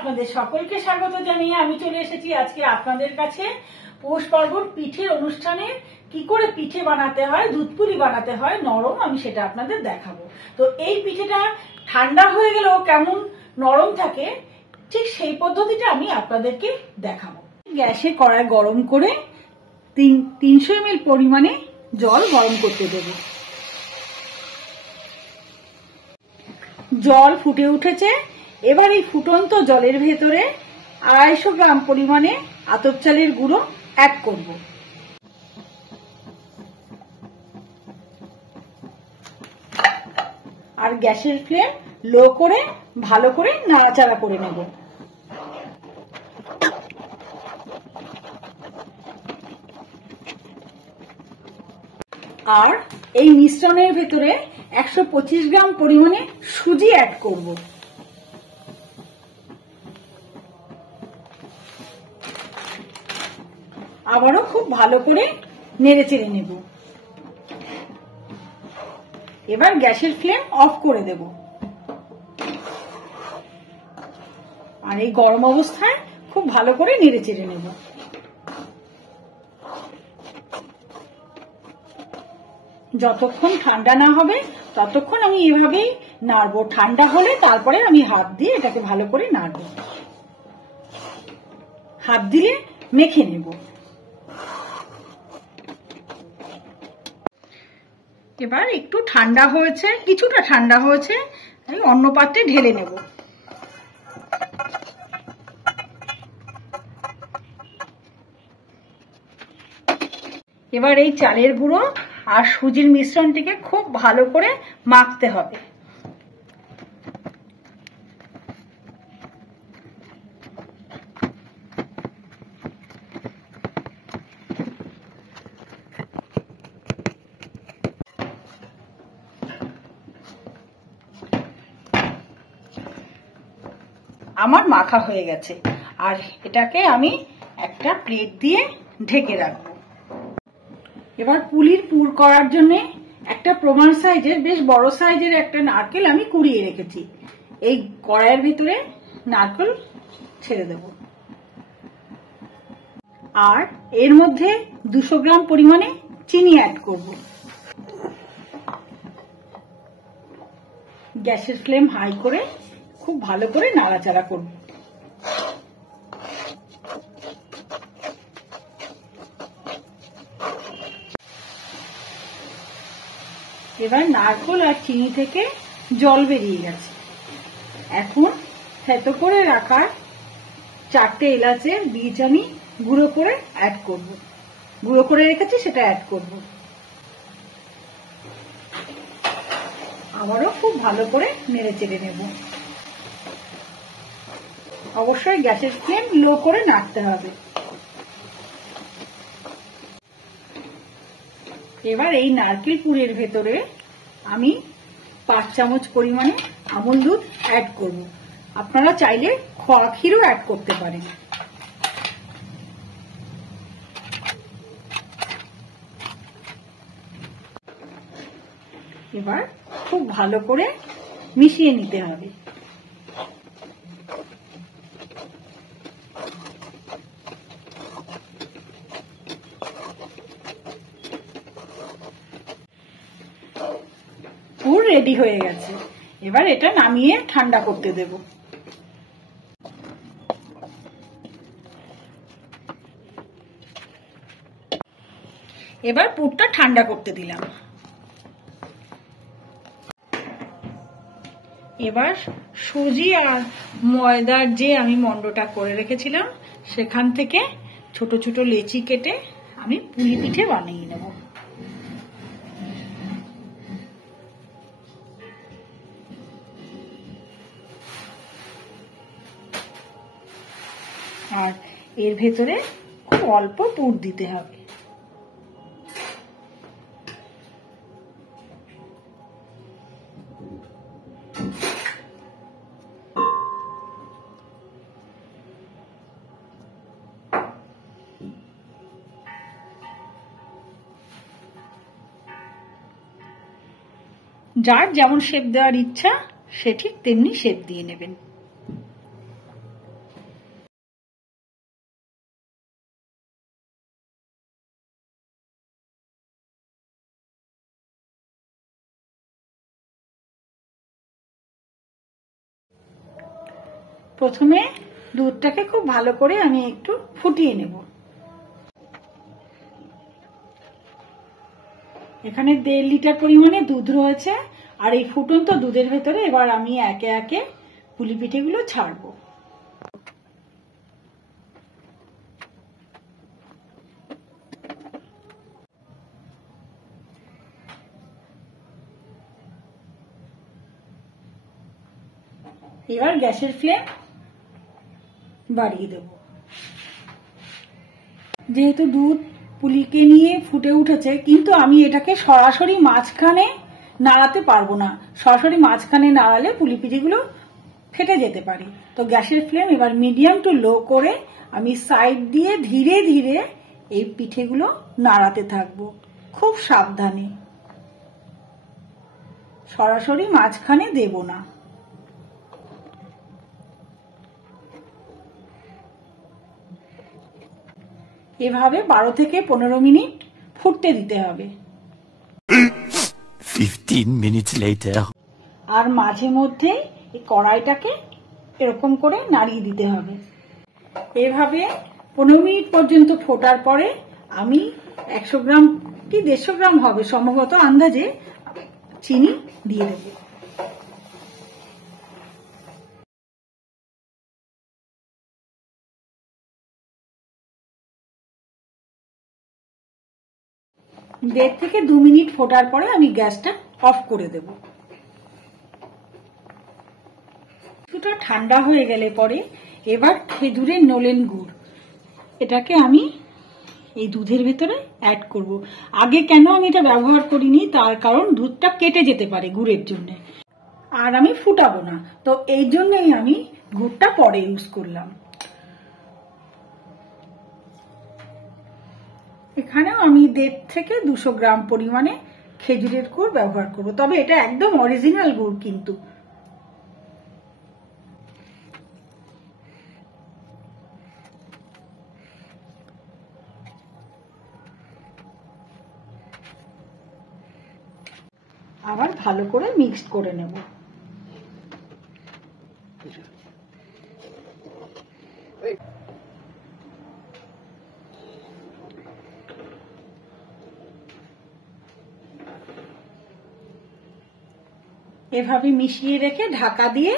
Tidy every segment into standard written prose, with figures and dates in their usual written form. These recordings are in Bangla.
আপনাদের সকলকে স্বাগত জানিয়ে আমি চলে এসেছি আজকে আপনাদের কাছে পৌষ পার্বণ পিঠের অনুষ্ঠানে কি করে পিঠে বানাতে হয়, দুধপুলি বানাতে হয় নরম, আমি সেটা আপনাদের দেখাবো। তো এই পিঠেটা ঠান্ডা হয়ে গেলেও কেমন নরম থাকে ঠিক সেই পদ্ধতিটা আমি আপনাদেরকে দেখাবো। গ্যাসে কড়াই গরম করে 300 ml পরিমাণে জল গরম করতে দেব। জল ফুটে উঠেছে, এবার এই ফুটন্ত জলের ভেতরে 250 গ্রাম পরিমাণে আতপ চালের গুঁড়ো অ্যাড করব। আর গ্যাসের ফ্লেম লো করে ভালো করে নাড়াচাড়া করে নেব। আর এই মিশ্রণের ভেতরে 125 গ্রাম পরিমাণে সুজি অ্যাড করব। আবারও খুব ভালো করে নেড়ে চেড়ে নেব। এবার গ্যাসের ফ্লেম অফ করে দেব। আর এই গরম অবস্থায় খুব ভালো করে নেড়ে চেড়ে নেব। যতক্ষণ ঠান্ডা না হবে ততক্ষণ আমি এভাবেই নাড়বো। ঠান্ডা হলে তারপরে আমি হাত দিয়ে এটাকে ভালো করে নাড়বো। হাত দিয়ে মেখে নেব। এবার একটু ঠান্ডা হয়েছে, কিছুটা ঠান্ডা হয়েছে, আমি অন্য পাত্রে ঢেলে নেব। এবার এই চালের গুঁড়ো আর সুজির মিশ্রণটিকে খুব ভালো করে মাখতে হবে। আমার মাখা হয়ে গেছে, আর এটাকে আমি একটা প্লেট দিয়ে ঢেকে রাখবো। এবার পুলির পুর করার জন্য একটা প্রমাণ সাইজের, বেশ বড় সাইজের একটা নারকেল আমি কুড়িয়ে রেখেছি। এই কড়াইয়ের ভিতরে নারকেল ছেড়ে দেব। আর এর মধ্যে 200 গ্রাম পরিমাণে চিনি অ্যাড করব। গ্যাসের ফ্লেম হাই করে খুব ভালো করে নাড়াচাড়া করব। এবার নারকেল আর চিনি থেকে জল বেরিয়ে গেছে। এখন থেতো করে রাখা 4টে এলাচের বীজ আমি গুঁড়ো করে অ্যাড করব। গুঁড়ো করে রেখেছি সেটা অ্যাড করব। আবারও খুব ভালো করে নেড়ে চেড়ে নেব। অবশ্যই গ্যাসের ফ্লেম লো করে নাড়তে হবে। এবার এই নারকেল পুরের ভেতরে আমি 5 চামচ পরিমাণে আমুল দুধ অ্যাড করব। আপনারা চাইলে খোয়া ক্ষীরও অ্যাড করতে পারেন। এবার খুব ভালো করে মিশিয়ে নিতে হবে। পুর রেডি হয়ে গেছে। এবার এটা নামিয়ে ঠান্ডা করতে দেব। এবার পুরটা ঠান্ডা করতে দিলাম। এবার সুজি আর ময়দার যে আমি মন্ডটা করে রেখেছিলাম সেখান থেকে ছোট ছোট লেচি কেটে আমি পুলি পিঠে বানিয়ে নেব। আর এর ভেতরে খুব অল্প পুর দিতে হবে। যার যেমন শেপ দেওয়ার ইচ্ছা সে ঠিক তেমনি শেপ দিয়ে নেবেন। প্রথমে দুধটাকে খুব ভালো করে আমি একটু ফুটিয়ে নেব। এখানে 1.5 লিটার পরিমাণে দুধ রয়েছে, আর এই ফুটন্ত দুধের ভেতরে এবার আমি একে একে পুলি পিঠেগুলো ছাড়বো। এবার গ্যাসের ফ্লেম বাড়িয়ে দেব। যেহেতু দুধ পুলিকে নিয়ে ফুটে উঠেছে, কিন্তু আমি এটাকে সরাসরি মাঝখানে নাড়াতে পারবো না। সরাসরি মাঝখানে নাড়ালে পুলি পিঠেগুলো ফেটে যেতে পারে। তো গ্যাসের ফ্লেম এবার মিডিয়াম টু লো করে আমি সাইড দিয়ে ধীরে ধীরে এই পিঠেগুলো নাড়াতে থাকবো, খুব সাবধানে। সরাসরি মাঝখানে দেব না। এভাবে 12 থেকে 15 মিনিট ফুটতে দিতে হবে। 15 minutes later. আর মাঝে মধ্যে এই কড়াইটাকে এরকম করে নাড়িয়ে দিতে হবে। এভাবে 15 মিনিট পর্যন্ত ফোটার পরে আমি 100 গ্রাম কি 150 গ্রাম হবে সম্ভবত আন্দাজে চিনি দিয়ে দেব। দেড় থেকে 2 মিনিট ফোটার পরে আমি গ্যাসটা অফ করে দেব। কিছুটা ঠান্ডা হয়ে গেলে পরে এবার খেজুরের নলেন গুড়, এটাকে আমি এই দুধের ভেতরে অ্যাড করব। আগে কেন আমি এটা ব্যবহার করিনি, তার কারণ দুধটা কেটে যেতে পারে গুড়ের জন্য, আর আমি ফুটাবো না। তো এই জন্যই আমি গুড়টা পরে ইউজ করলাম। এখানেও আমি 1.5 থেকে 200 গ্রাম পরিমাণে খেজুরের গুড় ব্যবহার করব, তবে এটা একদম অরিজিনাল গুড় কিন্তু। আবার ভালো করে মিক্সড করে নেব। এভাবে মিশিয়ে রেখে ঢাকা দিয়ে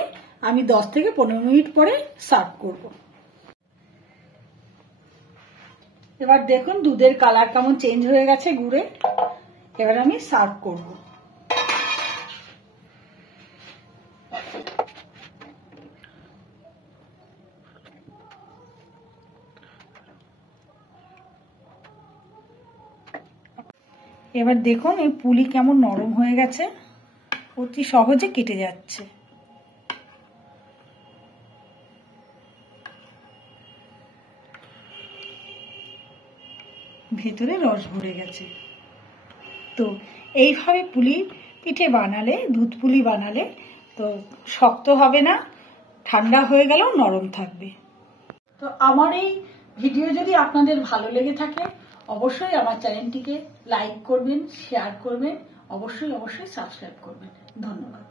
আমি 10 থেকে 15 মিনিট পরে সার্ভ করব। এবার দেখুন দুধের কালার কেমন চেঞ্জ হয়ে গেছে গুড়ে। এবার আমি সার্ভ করব। এবার দেখুন এই পুলি কেমন নরম হয়ে গেছে, অতি সহজে কেটে যাচ্ছে। ভেতরে রস ভরে গেছে। তো এইভাবে পুলি পিঠে বানালে, দুধ পুলি বানালে তো শক্ত হবে না, ঠান্ডা হয়ে গেলেও নরম থাকবে। তো আমার এই ভিডিও যদি আপনাদের ভালো লেগে থাকে অবশ্যই আমার চ্যানেলটিকে লাইক করবেন, শেয়ার করবেন, অবশ্যই সাবস্ক্রাইব করবেন। ধন্যবাদ।